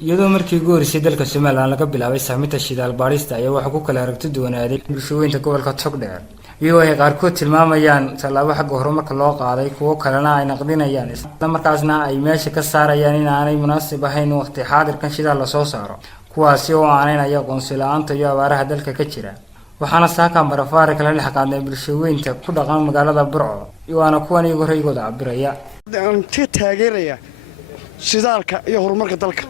iyadoo markii ugu horeysay dalka Soomaaliland laga bilaabay saamaynta shidaal baarista ayaa waxa ku kala aragti duwanaaday bulshooyinka gobolka Togdheer iyagoo ay qaarkood tilmaamayaan tallaabo xagga horumarka loo qaaday kuwo kalena ay naqdinayaan isla markaasna ay meesha ka saarayaan in aanay munaasib ahayn waqti xaadirkan shidaal la soo saaro kuwaasi oo aanay aqoonsi la'aanta iyo abaaraha dalka ka jira waxaana saakan barafaari kala xaqaaday bulshooyinka ku dhaqan magaalada Burco iyaana kuwan iyagu raygooda cabiraya taageeraya shidaalka iyo horumarka dalka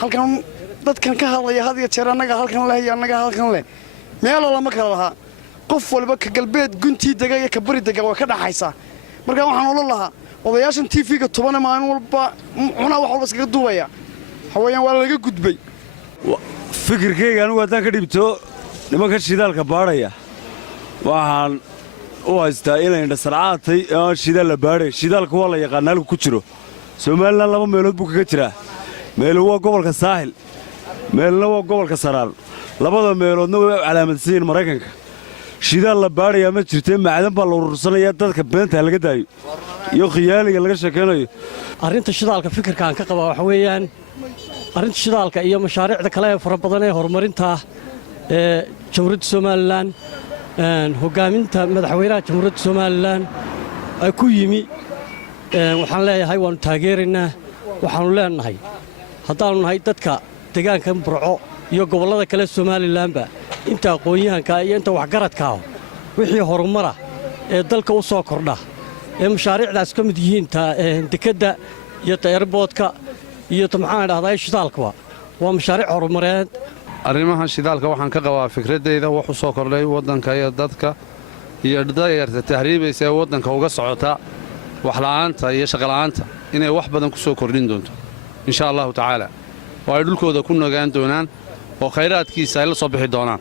halkan dadkan ka hadlaya had iyo jeer anaga halkan leh meel lama kala laha qof walba ka galbeed guntii daga iyo ka bari daga way ka dhaxaysaa marka waxaan u lahaa odayaashan TV-ga 10 maalin walba cuna wax walba iskaga duubaya hawayaan waa laga gudbay fikirkayga anigu hadaan ka dhibto nimanka shidaalka baaraya waxaan u haystaa inay indhasarcaatay shidaal la baaray shidaalka waa la yaqaan halku ku jiro Soomaaliland laba meelood buu kaga jiraa meel waa gobolka Saaxil meelna waa gobolka Saraar labada meeloodna way calaamadsiin Mareykanka shidaal la baaraya ma jirtay macdan baa la urursanaya dadka beenta laga daayo iyo khiyaaliga laga shaqeynayo arrinta shidaalka fikirkan ka qaba waxa weeyaan arrinta shidaalka iyo mashaariicda kale ee fara badan ee horumarinta Jamhuuriyadda Soomaaliland hogaaminta madaxweynaha Jamhuuriyadda Soomaaliland ay ku yimi waxaan leeyahay waan taageeraynaa waxaanu leenahay haddaanu nahay dadka deegaanka Burco iyo gobollada kale Soomaalilandba inta aqoon-yahanka iyo inta waxgaradka wixii horumar ee dalka u soo kordha ee mashaariicdaas ka mid yihiin dekadda iyo airportka iyo maxaan dhahdaa shidaalka waa mashaariic horumareed arrimahan shidaalka waxaan ka qabaa fikradeyda wax u soo kordhay wadanka iyo dadka iyo dayarta tahriibaysa ee wadanka uga socota wax la'aanta iyo shaqo la'aanta inay wax badan ku soo kordhin doonto insha Allah ta'ala oo ay dhulkooda ku nagaan doonaan oo khayraadkiisa ay la soo bixi doonaan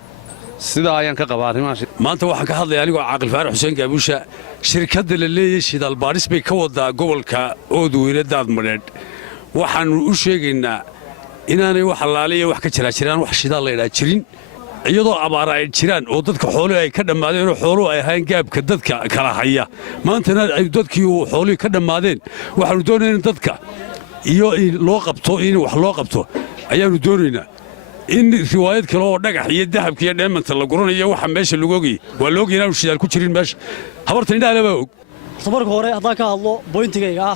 sida ayaan ka qabaa arrimahan maanta waxaan ka hadlayaa anigoo Caaqil Faarax Xuseen Gaabusha shirkadda la leeyahay shidaal baaris bay ka wadaa gobolka Oodweyne Daadmareed waxaan u sheegaynaa inaanay wax halaaliyo wax ka jiraan wax shidaal la jirin iyadoo abaar ay jiraan oo dadka xoolo ay ka dhamaadeen oo xoolo ay ahayn gaabka dadka kala haya maantana ay dadkii xoolo ka dhamaadeen waxaanu doonaynaa dadka iyo in loo qabto in wax loo qabto ayaanu doonaynaa in riwaayad kale oo dhagax iyo dahabka iyo dheemanta la guranayo waxa meesha lagu ogay waa loo geeyay inuu shidaal ku jirin meesha habarta indhaha laba og marka hore haddaan ka hadlo pointigayga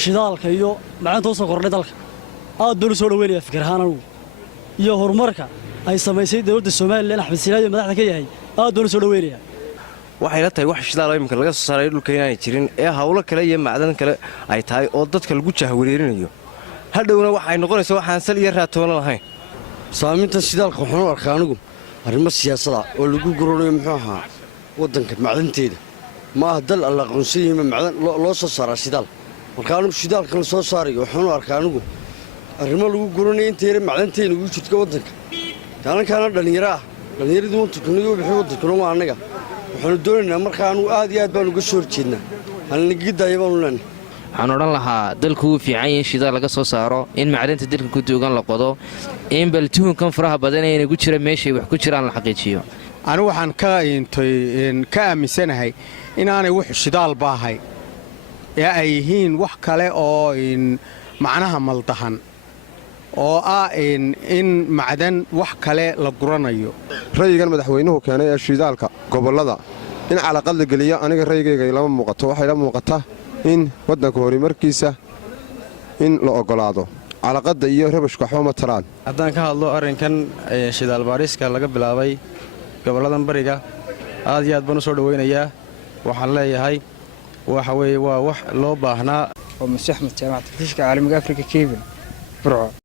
shidaalka iyo macaanta soo kordhay dalka aad buu soo dhaweynaya fikir ahaan anigu iyo horumarka ay samaysay dawladda Soomaaliland Axmed Siinayo madaxda ka yahay aad buu soo dhaweynaya waxay la tahay wax shidaal imka laga soo saaray dhulka inay jirin ee hawlo kale iyo macdan kale ay tahay oo dadka lagu jahwareerinayo hadhowna waxay noqonaysaa waxaan sal iyo raatoon lahayn saaminta shidaalka waxaan u arkaa anigu arrimo siyaasada oo lagu guranayo muxuu ahaa wadanka macdanteeda ma aha dal alla aqoonsiyo macdan loo soo saaraa shidaal marka anigu shidaalka la soo saarayo waxaan u arkaa anigu arrimo lagu guranayo inteera macdanteena ugu jirto wadanka taalankaana dhallinyaradii wadanka bixi wadanka waa anaga waxaanu doonaynaa markaa anigu aad iyo aad baan uga soo horjeednaa halinaga daaya baanu leenahay waxaan odhan lahaa dalku wuu fiican yahay shidaal laga soo saaro in macdanta dalka ku duugan la qodo in bal tuhunkan faraha badan ee inagu jira meeshay wax ku jiraan la xaqiijiyo anigu waxaan ka aaminsanahay inaanay wax shidaal baahay ee ay yihiin wax kale oo macnaha maldahan oo in macdan wax kale la guranayo rayigan madaxweynuhu keenay ee shidaalka gobolada in calaqad la geliyo aniga rayigayga lama muuqato waxay la muuqataa in wadanka horumarkiisa in la ogolaado calaqada iyo rabashka xooma taraan haddaan ka hadlo arrinkan shidaal baariska laga bilaabay goboladan bariga aad iyo aad baan u soo dhaweynayaa waxaan leeyahay waxa weeye waa wax loo baahnaa oo Mas'uud Ahmed Jaamac Tafsiirka Caalamiga Afrika Kevin Burco.